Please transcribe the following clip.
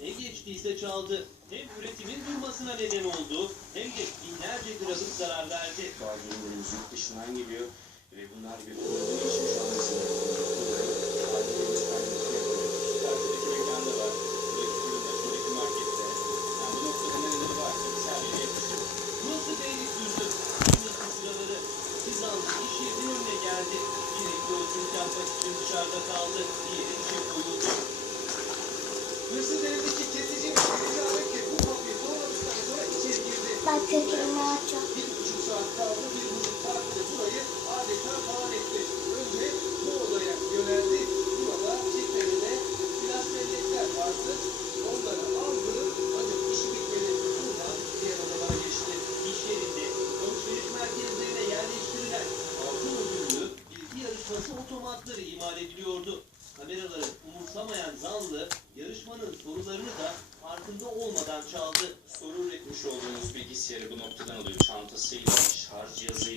ne geçtiyse çaldı. Hem üretimin durmasına neden oldu hem de binlerce liralık zarar verdi. Bazı ürünlerimiz yurt dışından geliyor ve bunlar götürüldüğü için şu an karşıdaki mekanda var, buradaki fırında, şuradaki markette. Yani bu noktada nereleri varsa biz her yere yapıştırdık. Burası Beylikdüzü. Kırmızı sıraları Kızıl'da iş yerinin önüne geldi. Biri yolculuk yapmak için dışarıda kaldı. Diğeri içe koyuldu. Hırsız evdeki kesici ve kesici aletle bu kapıyı zorladıktan sonra içeri girdi. Bak kökünü açacağım. 1,5 saat kaldı. 1,5 saatte burayı adeta talan etti. Önce bu odaya yöneldi. Burada çiftlerine biraz bellekler vardı. Onları aldı. Ancak işi bitmedi. Buradan diğer odalara geçti. İş yerinde alışveriş merkezlerine yerleştirilen altın ödüllü bilgi yarışması otomatları imal ediliyordu. Kameraları umursamayan zanlı yarışmanın sorularını da farkında olmadan çaldı. Soru üretmiş olduğunuz bilgisayarı bu noktadan alıyor. Çantasıyla, şarj cihazıyla.